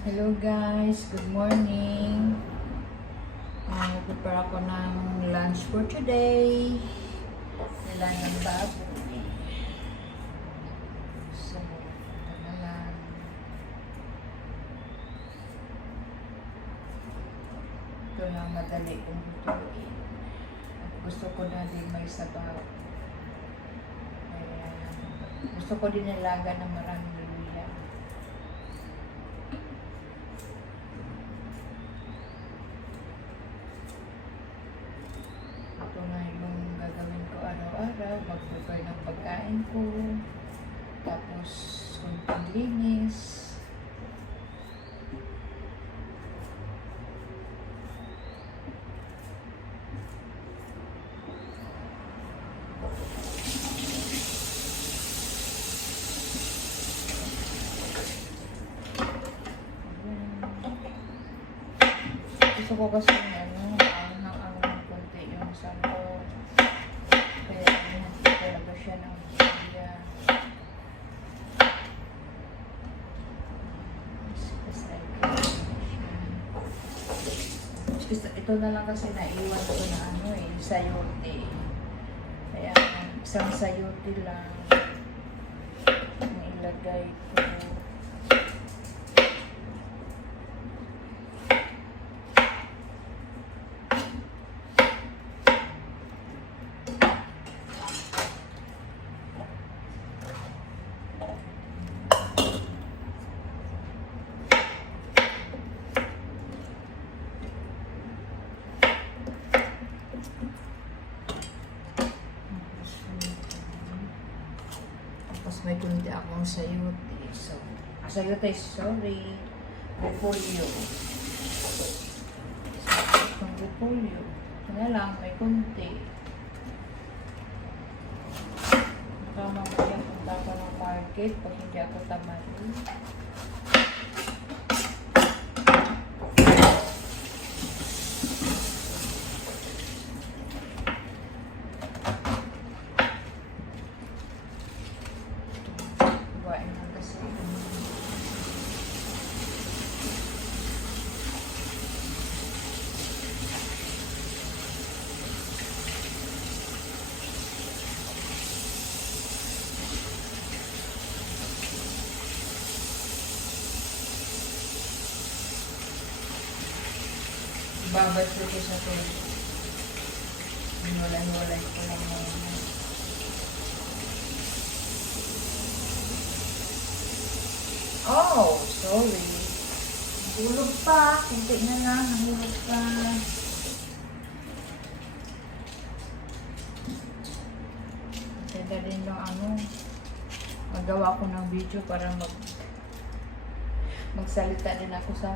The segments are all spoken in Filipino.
Hello guys, good morning. Prepare ako ng lunch for today. Kailan ng baboy. So, ito na lang. Ito lang madali kong lutuin. At gusto ko na din may sabaw. Kaya, gusto ko din nilaga ng maraming luya. Ito na yung gagawin ko araw-araw, mag-prepare ng pagkain ko, tapos kunting linis. Gusto ko kasi ang konti yung sampo. Kaya hindi talaga siya ng luya. Ito na lang kasi naiwan ko na sayote. Kaya isang sayote lang ang ilagay ko. Tapos may kundi akong sayote. Sayote, sorry. Repolyo. Itong repolyo. Ito na lang, may kunti. Baka mamaya punta ako ng market pag hindi ako tamad. Babad ko sa tubig. Hinulay-hulay ko lang muna. Oh, sorry. Nahulog pa. Kunti na lang. Nahulog pa. Kaya din lang magawa ko ng video para magsalita din ako sa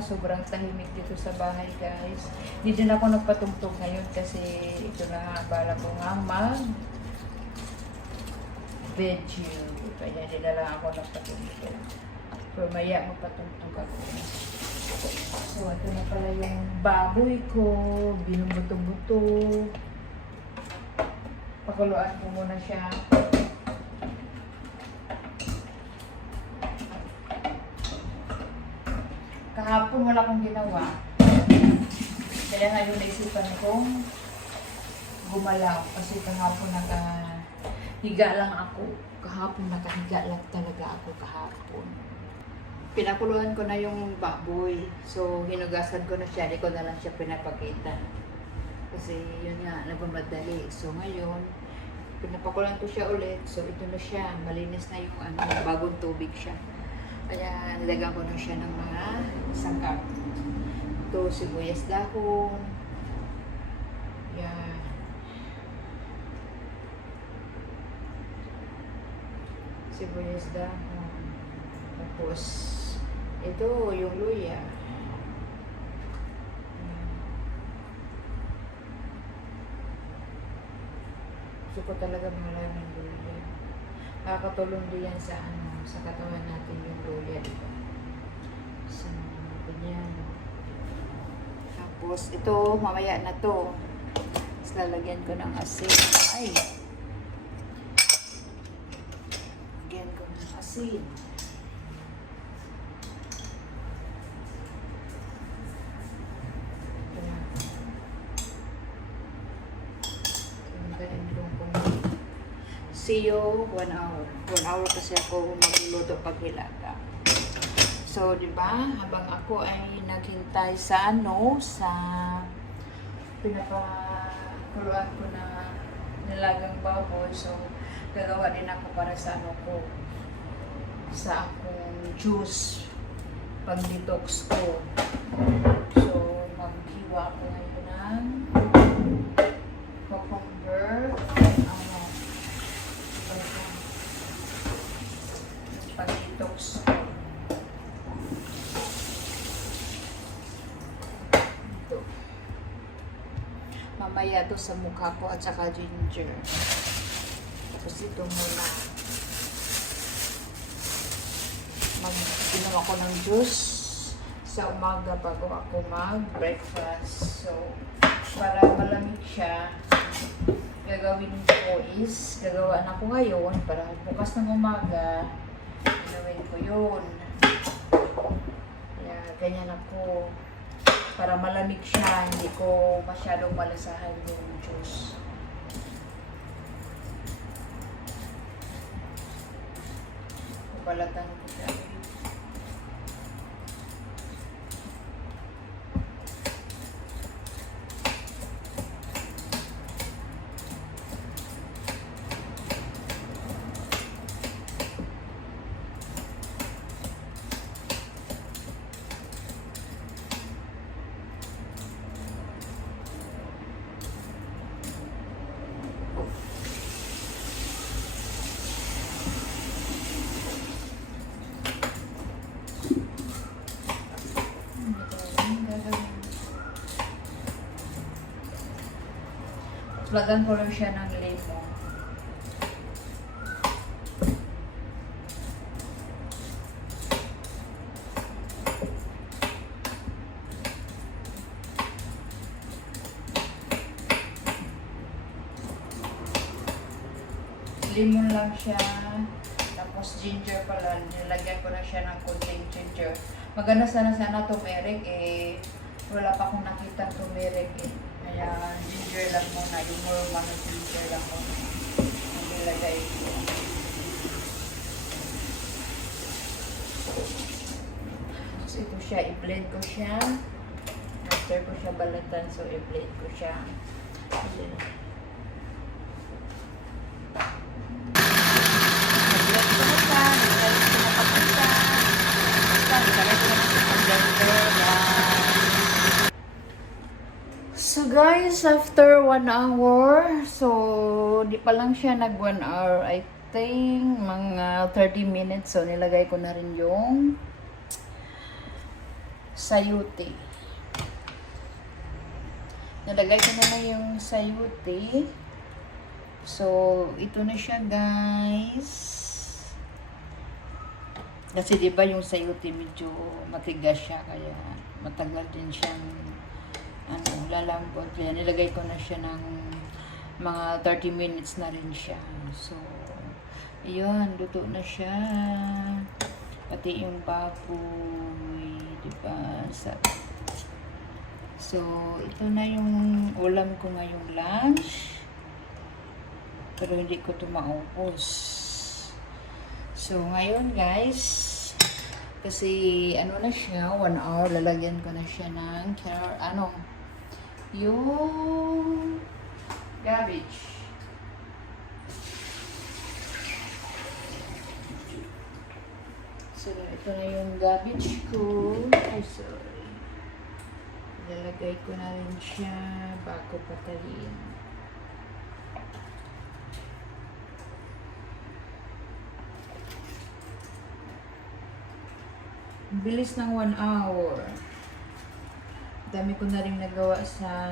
sobrang tahimik dito sa bahay, guys. Hindi din ako nagpatugtog ngayon kasi ito na bala ko nga video. Kaya hindi na lang ako nagpatugtog. Pero maya magpatugtog ako. So, ito na pala yung baboy ko. Binubuto-buto. Pakuluan ko muna siya. Kahapon wala akong ginawa. Kaya ngayon naisipan kong gumalaw. Kasi kahapon nakahiga lang ako. Kahapon nakahiga lang talaga ako kahapon. Pinakuluan ko na yung baboy. So, hinugasan ko na siya. Hindi ko na lang siya pinapakita. Kasi yun nga, nagmamadali. So, ngayon, pinapakuluan ko siya ulit. So, ito na siya. Malinis na yung bagong tubig siya. Kaya nilagyan ko na siya ng mga sangkap. Ito, sibuyas dahon. Yan. Sibuyas dahon. Tapos, ito yung luya. Yan. Gusto ko talaga maraming luya. Nakakatulong din yan sa katawan natin yung luya, diba? So, ganyan. Tapos, ito, mamaya na to. Tapos, lalagyan ko ng asin. Ay! Lagyan ko ng asin. See you 1 hour. 1 hour kasi ako magluluto pag hilaga. So, di ba? Habang ako ay naghintay sa sa pinapakuluan ko na nilagang baboy. So, gagawa din ako para sa sa akong juice pag detox ko. So, maghiwa ko ngayon ng cucumber, pag detox ko. Ito. Mamaya to sa mukha ko at saka ginger. Tapos ito muna. Ginawa ko ng juice sa umaga bago ako mag-breakfast. So, para malamig siya, gagawin ko is, gagawa na ko ngayon para bukas ng umaga, gagawin ko yun. Kaya, ganyan ako. Para malamig siya, hindi ko masyadong malasahan yung juice. Balatan ko siya. Lagan ko lang siya ng lemon. Lemon lang siya. Tapos ginger pala. Nilagyan ko na siya ng konting ginger. Maganda sana turmeric eh. Wala pa akong nakita turmeric eh. Kaya ginger lang muna, yung normal na ginger lang muna ang nilagay ko. So ito siya, i-blend ko siya. After ko siya balatan, so i-blend ko siya. So guys, after 1 hour, so di pa lang siya nag 1 hour, I think mga 30 minutes, so nilagay ko na rin yung sayuti. Nilagay ko na yung sayuti. So, ito na siya guys. Kasi di ba yung sayuti medyo matigas siya, kaya matagal din siyang lalambot. Kaya nilagay ko na siya ng mga 30 minutes na rin siya. So, yun, luto na siya. Pati yung baboy, diba? So, ito na yung ulam ko ngayong lunch. Pero hindi ko ito maubos. So, ngayon guys, kasi na siya, 1 hour, lalagyan ko na siya ng yung cabbage. So, ito na yung cabbage ko. Ay, sorry. Lalagay ko na rin siya bago patayin. Bilis ng 1 hour. Dami ko na rin nagawa sa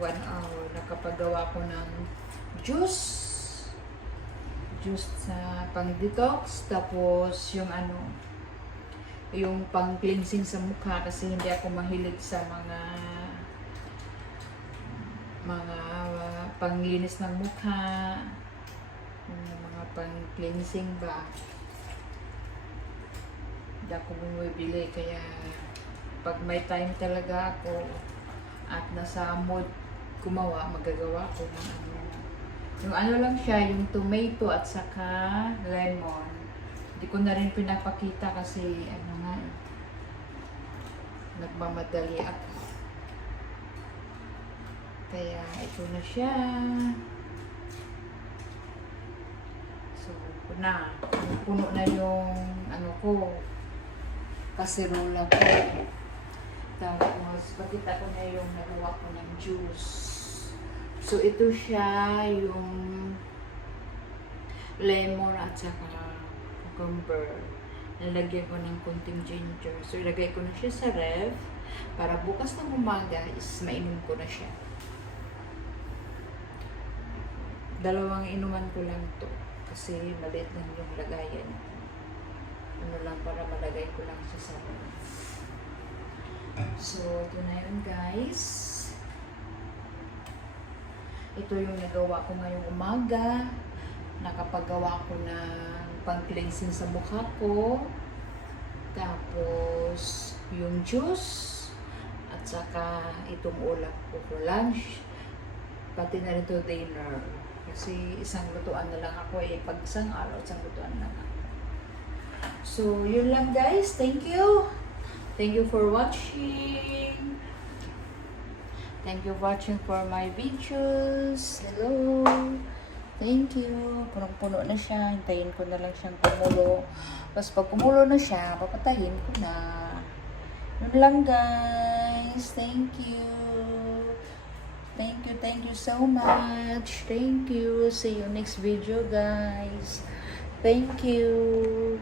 1 hour. Nakapagawa ko ng juice. Juice sa pang-detox. Tapos yung yung pang-cleansing sa mukha. Kasi hindi ako mahilig sa mga panglinis ng mukha. Mga pang-cleansing ba. Hindi ako bumibili, kaya pag may time talaga ako at nasa mood gumawa, magagawa ko ng Yung ano lang siya, yung tomato at saka lemon. Hindi ko na rin pinapakita kasi ano nga eh, nagmamadali ako. Kaya ito na siya. So, puno na yung ano ko, kaserola ko. Tapos, pakita ko na yung nagawa ko ng juice. So, ito siya yung lemon at saka cucumber. Nalagyan ko ng kunting ginger. So, ilagay ko na siya sa ref para bukas ng umaga is mainom ko na siya. 2 inuman ko lang to kasi maliit lang yung lagayan. Ano lang para malagay ko lang siya sa ref. So, ito na yun guys. Ito yung nagawa ko ngayong umaga. Nakapagawa ko ng pang-cleansing sa mukha ko. Tapos, yung juice. At saka, itong ulam ko for lunch. Pati na rin to dinner. Kasi isang lutuan na lang ako eh. Pag isang araw, isang lutuan lang ako. So, yun lang guys. Thank you. Thank you for watching. Thank you for watching for my videos. Hello. Thank you. Punong-puno na siya. Hintayin ko na lang siyang kumulo. Tapos pag kumulo na siya, papatayin ko na. Yun lang guys. Thank you. Thank you. Thank you so much. Thank you. See you next video guys. Thank you.